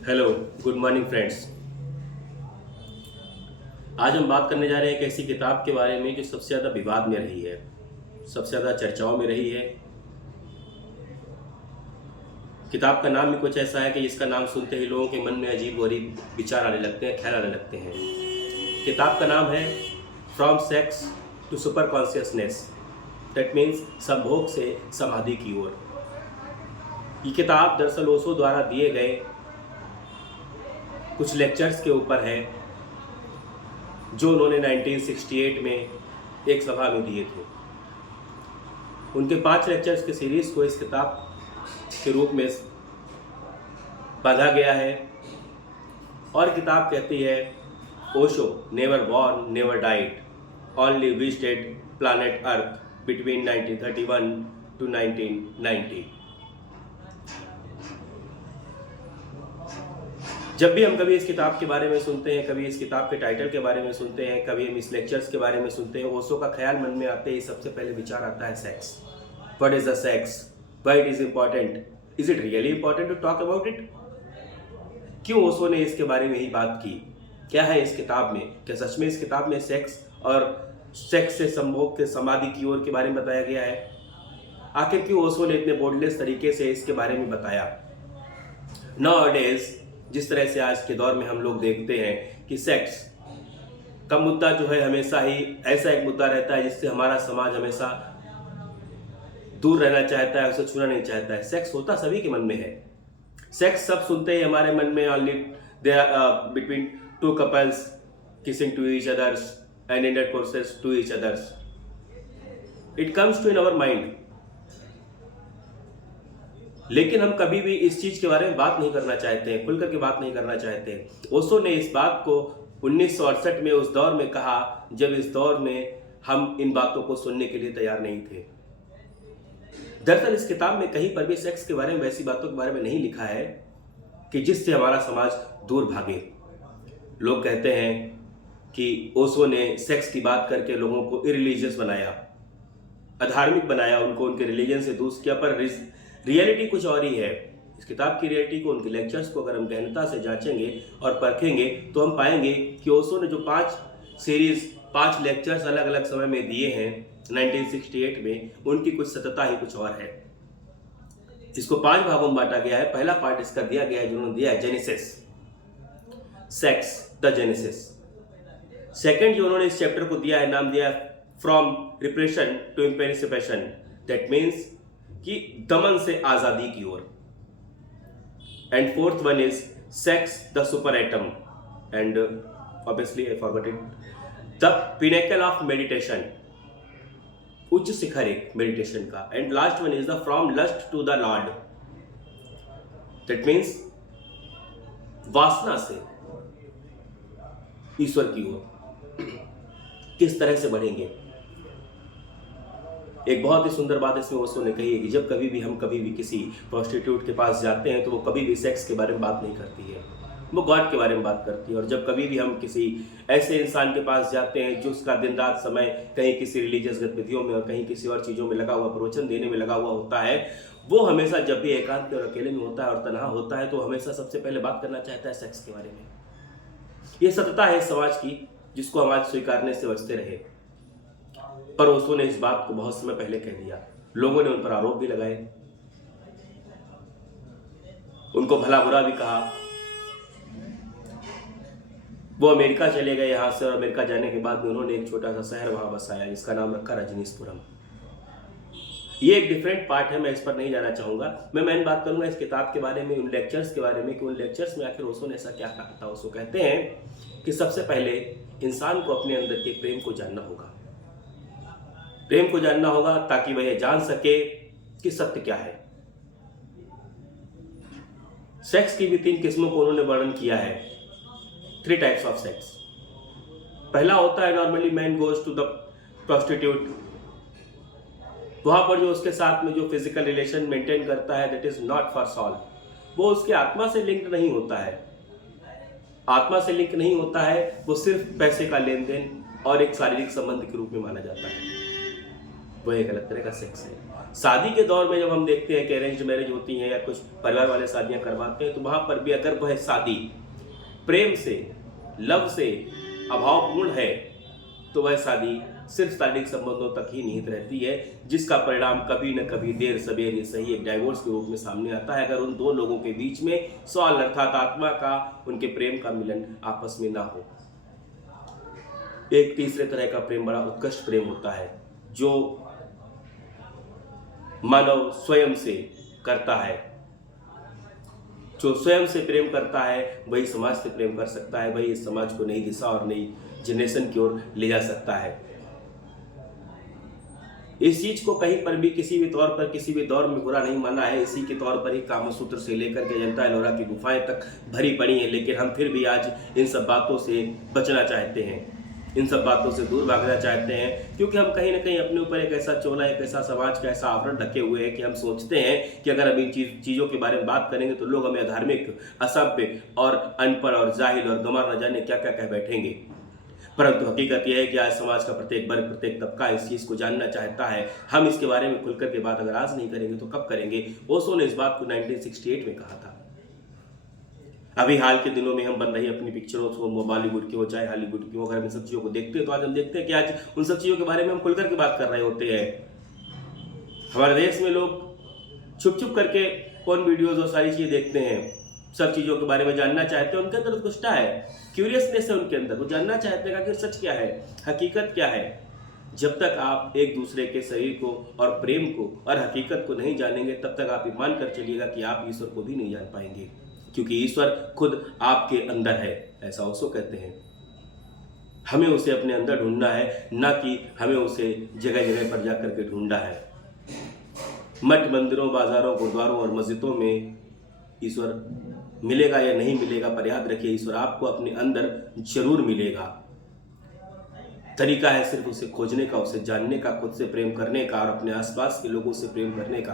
Hello, good morning friends. आज हम बात करने जा रहे हैं एक ऐसी किताब के बारे में जो सबसे ज़्यादा विवाद में रही है, सबसे ज़्यादा चर्चाओं में रही है। किताब का नाम भी कुछ ऐसा है कि जिसका नाम सुनते ही लोगों के मन में अजीब-गरीब विचार आने लगते हैं, ख्याल आने लगते हैं। किताब का नाम है from sex to super consciousness, that means संभोग से समाधि की ओर। ये किताब दरअसल ओशो द्वारा दिए गए कुछ लेक्चर्स के ऊपर है जो उन्होंने 1968 में एक सभा में दिए थे। उनके 5 लेक्चर्स के सीरीज़ को इस किताब के रूप में बांधा गया है और किताब कहती है Osho never born never died, only visited planet earth between 1931 to 1990। जब भी हम कभी इस किताब के बारे में सुनते हैं, कभी इस किताब के टाइटल के बारे में सुनते हैं, कभी हम इस लेक्चर्स के बारे में सुनते हैं, ओशो का ख्याल मन में आते ही सबसे पहले विचार आता है sex. What is the sex, why it is important, is it really important to talk about it. क्यों ओशो ने इसके बारे में ही बात की, क्या है इस किताब में, क्या सच में इस किताब में सेक्स और सेक्स से संभोग के समाधि की ओर के बारे में बताया गया है। आखिर क्यों ओशो ने इतने बोल्डनेस तरीके से इसके बारे में बताया। नाउअडेज जिस तरह से आज के दौर में हम लोग देखते हैं कि सेक्स का मुद्दा जो है हमेशा ही ऐसा एक मुद्दा रहता है जिससे हमारा समाज हमेशा दूर रहना चाहता है, उसे छूना नहीं चाहता है। सेक्स होता सभी के मन में है। सेक्स सब सुनते ही हमारे मन में only they between two couples kissing to each others and in that process to each others, it comes to in our mind. लेकिन हम कभी भी इस चीज के बारे में बात नहीं करना चाहते हैं, खुल करके बात नहीं करना चाहते हैं। ओशो ने इस बात को 1968 में उस दौर में कहा जब इस दौर में हम इन बातों को सुनने के लिए तैयार नहीं थे। दरअसल इस किताब में कहीं पर भी सेक्स के बारे में, वैसी बातों के बारे में नहीं लिखा है कि जिससे हमारा समाज दूर भागे। लोग कहते हैं कि ओशो ने सेक्स की बात करके लोगों को इरिलीजियस बनाया, अधार्मिक बनाया, उनको उनके रिलीजन से दूर किया, पर रियलिटी कुछ और ही है। इस किताब की रियलिटी को, उनके लेक्चर्स को अगर हम गहनता से जांचेंगे और परखेंगे तो हम पाएंगे कि ओशो ने जो 5 लेक्चर्स अलग अलग समय में दिए हैं 1968 में, उनकी कुछ सत्यता ही कुछ और है। इसको 5 भागों में बांटा गया है। पहला पार्ट इसका दिया गया है जिन्होंने दिया है genesis, sex the genesis. Second जो उन्होंने इस चैप्टर को दिया है, नाम दिया है from repression to emancipation, that means कि दमन से आजादी की ओर। And fourth one is sex the super atom and obviously I forgot it, the pinnacle of meditation, उच्च शिखर एक मेडिटेशन का। And last one is the from lust to the lord, that means वासना से ईश्वर की ओर किस तरह से बढ़ेंगे। एक बहुत ही सुंदर बात इसमें ओशो ने कही है कि जब कभी भी किसी प्रोस्टिट्यूट के पास जाते हैं तो वो कभी भी सेक्स के बारे में बात नहीं करती है, वो गॉड के बारे में बात करती है। और जब कभी भी हम किसी ऐसे इंसान के पास जाते हैं जो उसका दिन रात समय कहीं किसी रिलीजियस गतिविधियों में और कहीं किसी और चीज़ों में लगा हुआ, प्रवचन देने में लगा हुआ होता है, वो हमेशा जब भी एकांत में और अकेले में होता है और तनहा होता है तो हमेशा सबसे पहले बात करना चाहता है सेक्स के बारे में। ये सत्यता है समाज की जिसको हम आज स्वीकारने से बचते रहे, पर ओशो ने इस बात को बहुत समय पहले कह दिया। लोगों ने उन पर आरोप भी लगाए, उनको भला बुरा भी कहा। वो अमेरिका चले गए यहाँ से और अमेरिका जाने के बाद में उन्होंने एक छोटा सा शहर वहां बसाया जिसका नाम रखा रजनीशपुरम। ये एक डिफरेंट पार्ट है, मैं इस पर नहीं जाना चाहूंगा। मैं मेन बात करूंगा इस किताब के बारे में, उन लेक्चर्स के बारे में कि उन लेक्चर्स में आखिर ओशो ने ऐसा क्या कहा था। ओशो कहते हैं कि सबसे पहले इंसान को अपने अंदर के प्रेम को जानना होगा, प्रेम को जानना होगा ताकि वह जान सके कि सत्य क्या है। सेक्स की भी 3 किस्मों को उन्होंने वर्णन किया है, 3 टाइप्स ऑफ सेक्स। पहला होता है normally man goes to the prostitute, वहां पर जो उसके साथ में जो फिजिकल रिलेशन मेंटेन करता है that is not for soul, वो उसके आत्मा से लिंक नहीं होता है, आत्मा से लिंक नहीं होता है, वो सिर्फ पैसे का लेन देन और एक शारीरिक संबंध के रूप में माना जाता है। वो एक अलग तरह का सेक्स है। शादी के दौर में जब हम देखते हैं कि अरेंज्ड मैरिज होती है या कुछ परिवार वाले शादियां करवाते हैं, तो वहां पर भी अगर वह शादी प्रेम से, लव से अभावपूर्ण है, तो वह शादी सिर्फ शारीरिक संबंधों तक ही निहित रहती है, जिसका परिणाम कभी न कभी देर सवेर ये सही एक डाइवोर्स के रूप में सामने आता है, अगर उन दो लोगों के बीच में सौल अर्थात आत्मा का, उनके प्रेम का मिलन आपस में ना हो। एक तीसरे तरह का प्रेम बड़ा उत्कृष्ट प्रेम होता है, जो मानव स्वयं से करता है। जो स्वयं से प्रेम करता है वही समाज से प्रेम कर सकता है, वही इस समाज को नई दिशा और नई जनरेशन की ओर ले जा सकता है। इस चीज को कहीं पर भी किसी भी तौर पर किसी भी दौर में बुरा नहीं माना है। इसी के तौर पर ही कामसूत्र से लेकर के अजंता एलोरा की गुफाएं तक भरी पड़ी हैं, लेकिन हम फिर भी आज इन सब बातों से बचना चाहते हैं, इन सब बातों से दूर भागना चाहते हैं, क्योंकि हम कहीं ना कहीं अपने ऊपर एक ऐसा चोला, एक ऐसा समाज का ऐसा आवरण ढके हुए हैं कि हम सोचते हैं कि अगर हम इन चीज़ों के बारे में बात करेंगे तो लोग हमें अधार्मिक, असभ्य और अनपढ़ और जाहिल और गंवार न जाने क्या क्या कह बैठेंगे। परंतु हकीकत यह है कि आज समाज का प्रत्येक वर्ग, प्रत्येक तबका इस चीज़ को जानना चाहता है। हम इसके बारे में खुलकर के बात अगर आज नहीं करेंगे तो कब करेंगे। ओशो ने इस बात को 1968 में कहा था। अभी हाल के दिनों में हम बन रही अपनी पिक्चरों को, बॉलीवुड की हो चाहे हॉलीवुड की हो, अगर हम इन सब चीज़ों को देखते हैं तो आज हम देखते हैं कि आज उन सब चीज़ों के बारे में हम खुलकर के बात कर रहे होते हैं। हमारे देश में लोग छुप छुप करके कौन वीडियोज और सारी चीज़ें देखते हैं, सब चीज़ों के बारे में जानना चाहते हैं। उनके अंदर उत्कृष्टता है, क्यूरियसनेस है उनके अंदर, वो जानना चाहते हैं कि सच क्या है, हकीकत क्या है। जब तक आप एक दूसरे के शरीर को और प्रेम को और हकीकत को नहीं जानेंगे, तब तक आप ये मान कर चलिएगा कि आप ईश्वर को भी नहीं जान पाएंगे, क्योंकि ईश्वर खुद आपके अंदर है, ऐसा ओशो कहते हैं। हमें उसे अपने अंदर ढूंढना है, ना कि हमें उसे जगह जगह पर जाकर के ढूंढना है। मठ मंदिरों, बाजारों, गुरुद्वारों और मस्जिदों में ईश्वर मिलेगा या नहीं मिलेगा, पर याद रखिए ईश्वर आपको अपने अंदर जरूर मिलेगा। तरीका है सिर्फ उसे खोजने का, उसे जानने का, खुद से प्रेम करने का और अपने आसपास के लोगों से प्रेम करने का।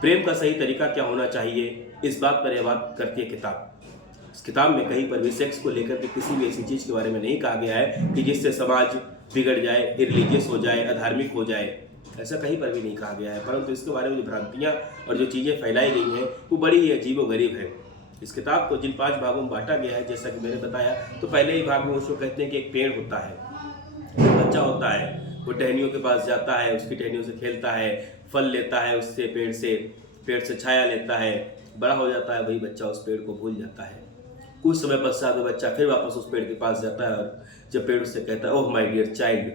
प्रेम का सही तरीका क्या होना चाहिए, इस बात पर यह बात करती है किताब। इस किताब में कहीं पर भी सेक्स को लेकर के किसी भी ऐसी चीज़ के बारे में नहीं कहा गया है कि जिससे समाज बिगड़ जाए, इरिलीजियस हो जाए, अधार्मिक हो जाए, ऐसा कहीं पर भी नहीं कहा गया है। परंतु इसके बारे में जो भ्रांतियाँ और जो चीज़ें फैलाई गई हैं वो बड़ी ही अजीबोगरीब है। इस किताब को जिन 5 भागों में बांटा गया है, जैसा कि मैंने बताया, तो पहले ही भाग में उसको कहते हैं कि एक पेड़ होता है, बच्चा होता है, वो टहनियों के पास जाता है, उसकी टहनियों से खेलता है, फल लेता है उससे, पेड़ से छाया लेता है, बड़ा हो जाता है, वही बच्चा उस पेड़ को भूल जाता है। कुछ समय पश्चात वो बच्चा फिर वापस उस पेड़ के पास जाता है, और जब पेड़ उससे कहता है, ओह माय डियर चाइल्ड,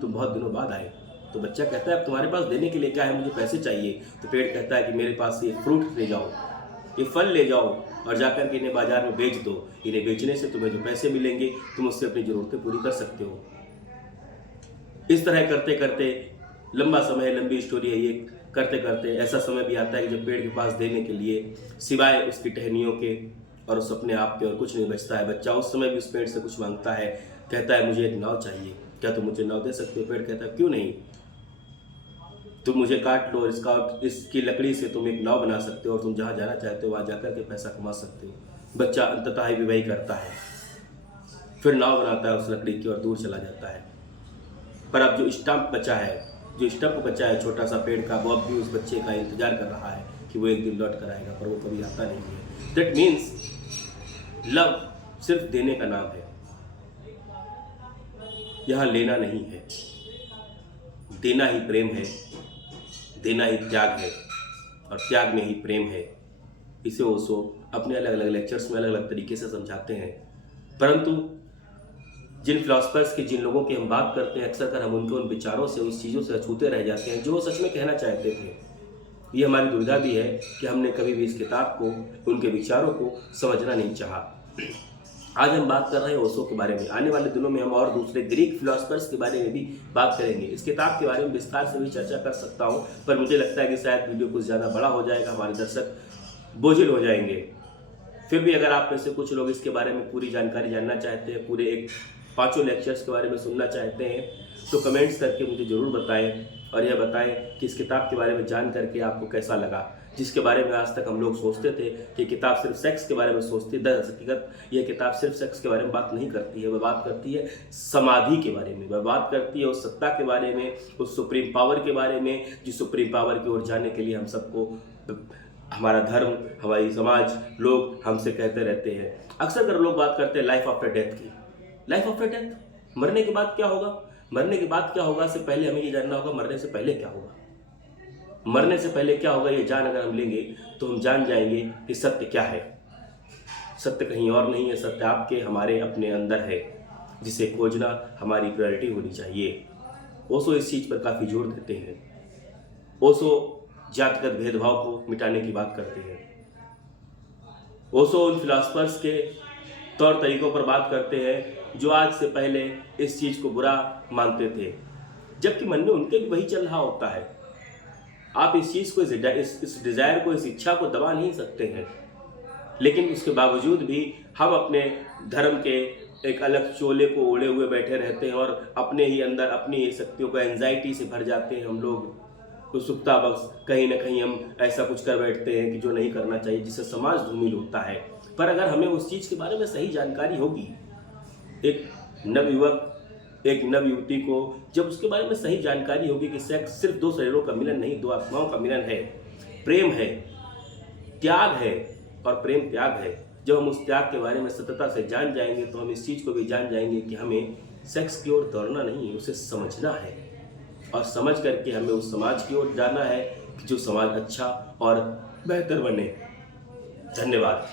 तुम बहुत दिनों बाद आए। तो बच्चा कहता है, अब तुम्हारे पास देने के लिए क्या है, मुझे पैसे चाहिए। तो पेड़ कहता है कि मेरे पास ये फ्रूट ले जाओ, ये फल ले जाओ और जाकर के इन्हें बाजार में बेच दो। इन्हें बेचने से तुम्हें जो पैसे मिलेंगे, तुम उससे अपनी ज़रूरतें पूरी कर सकते हो। इस तरह करते करते लंबा समय, लंबी स्टोरी है ये, करते करते ऐसा समय भी आता है कि जब पेड़ के पास देने के लिए सिवाय उसकी टहनियों के और उस अपने आप के और कुछ नहीं बचता है। बच्चा उस समय भी उस पेड़ से कुछ मांगता है, कहता है मुझे एक नाव चाहिए, क्या तुम मुझे नाव दे सकते हो। पेड़ कहता है क्यों नहीं, तुम मुझे काट लो, इसकी लकड़ी से तुम एक नाव बना सकते हो और तुम जहाँ जाना चाहते हो वहाँ जाकर के पैसा कमा सकते हो। बच्चा अंततः ही वही करता है, फिर नाव बनाता है उस लकड़ी की और दूर चला जाता है। पर अब जो स्टंप बचा है छोटा सा पेड़ का, वो अब भी उस बच्चे का इंतजार कर रहा है कि वो एक दिन लौट कर आएगा, पर वो कभी आता नहीं है। दैट मीन्स लव सिर्फ देने का नाम है, यहाँ लेना नहीं है। देना ही प्रेम है, देना ही त्याग है और त्याग में ही प्रेम है। इसे ओशो अपने अलग अलग लेक्चर्स में अलग अलग तरीके से समझाते हैं। परंतु जिन फिलोसफर्स की, जिन लोगों की हम बात करते हैं, अक्सर कर हम उनके उन विचारों से, उस चीज़ों से अछूते रह जाते हैं जो वो सच में कहना चाहते थे। ये हमारी दुविधा भी है कि हमने कभी भी इस किताब को, उनके विचारों को समझना नहीं चाहा। आज हम बात कर रहे हैं ओशो के बारे में। आने वाले दिनों में हम और दूसरे ग्रीक फिलोसफर्स के बारे में भी बात करेंगे। इस किताब के बारे में विस्तार से भी चर्चा कर सकता हूँ, पर मुझे लगता है कि शायद वीडियो कुछ ज़्यादा बड़ा हो जाएगा, हमारे दर्शक बोझिल हो जाएंगे। फिर भी अगर आप में से कुछ लोग इसके बारे में पूरी जानकारी जानना चाहते हैं, पूरे 5 लेक्चर्स के बारे में सुनना चाहते हैं, तो कमेंट्स करके मुझे ज़रूर बताएं। और यह बताएं कि इस किताब के बारे में जान करके आपको कैसा लगा। जिसके बारे में आज तक हम लोग सोचते थे कि किताब सिर्फ सेक्स के बारे में सोचती है, दरअसल हकीकत यह किताब सिर्फ सेक्स के बारे में बात नहीं करती है। वह बात करती है समाधि के बारे में, वह बात करती है उस सत्ता के बारे में, उस सुप्रीम पावर के बारे में, जिस सुप्रीम पावर की ओर जाने के लिए हम सबको हमारा धर्म, हमारी समाज, लोग हमसे कहते रहते हैं। अक्सर अगर लोग बात करते हैं लाइफ आफ्टर डेथ की, लाइफ आफ्टर डेथ, मरने के बाद क्या होगा, मरने के बाद क्या होगा से पहले हमें ये जानना होगा मरने से पहले क्या होगा। मरने से पहले क्या होगा ये जान अगर हम लेंगे तो हम जान जाएंगे कि सत्य क्या है। सत्य कहीं और नहीं है, सत्य आपके हमारे अपने अंदर है, जिसे खोजना हमारी प्रायोरिटी होनी चाहिए। ओशो इस चीज़ पर काफ़ी जोर देते हैं। ओशो जातिगत भेदभाव को मिटाने की बात करते हैं। ओशो उन फिलासफर्स के तौर तरीकों पर बात करते हैं जो आज से पहले इस चीज़ को बुरा मानते थे, जबकि मन में उनके भी वही चल रहा होता है। आप इस चीज़ को, इस डिज़ायर को, इस इच्छा को दबा नहीं सकते हैं, लेकिन उसके बावजूद भी हम अपने धर्म के एक अलग चोले को ओढ़े हुए बैठे रहते हैं और अपने ही अंदर अपनी शक्तियों को एंजाइटी से भर जाते हैं। हम लोग उत्सुकता बस कहीं ना कहीं हम ऐसा कुछ कर बैठते हैं कि जो नहीं करना चाहिए, जिससे समाज धूमिल होता है। पर अगर हमें उस चीज़ के बारे में सही जानकारी होगी, एक नवयुवक, एक नव युवती को जब उसके बारे में सही जानकारी होगी कि सेक्स सिर्फ दो शरीरों का मिलन नहीं, दो आत्माओं का मिलन है, प्रेम है, त्याग है, और प्रेम त्याग है। जब हम उस त्याग के बारे में सत्यता से जान जाएंगे तो हम इस चीज़ को भी जान जाएंगे कि हमें सेक्स की ओर दौड़ना नहीं है, उसे समझना है, और समझ करके हमें उस समाज की ओर जाना है कि जो समाज अच्छा और बेहतर बने। धन्यवाद।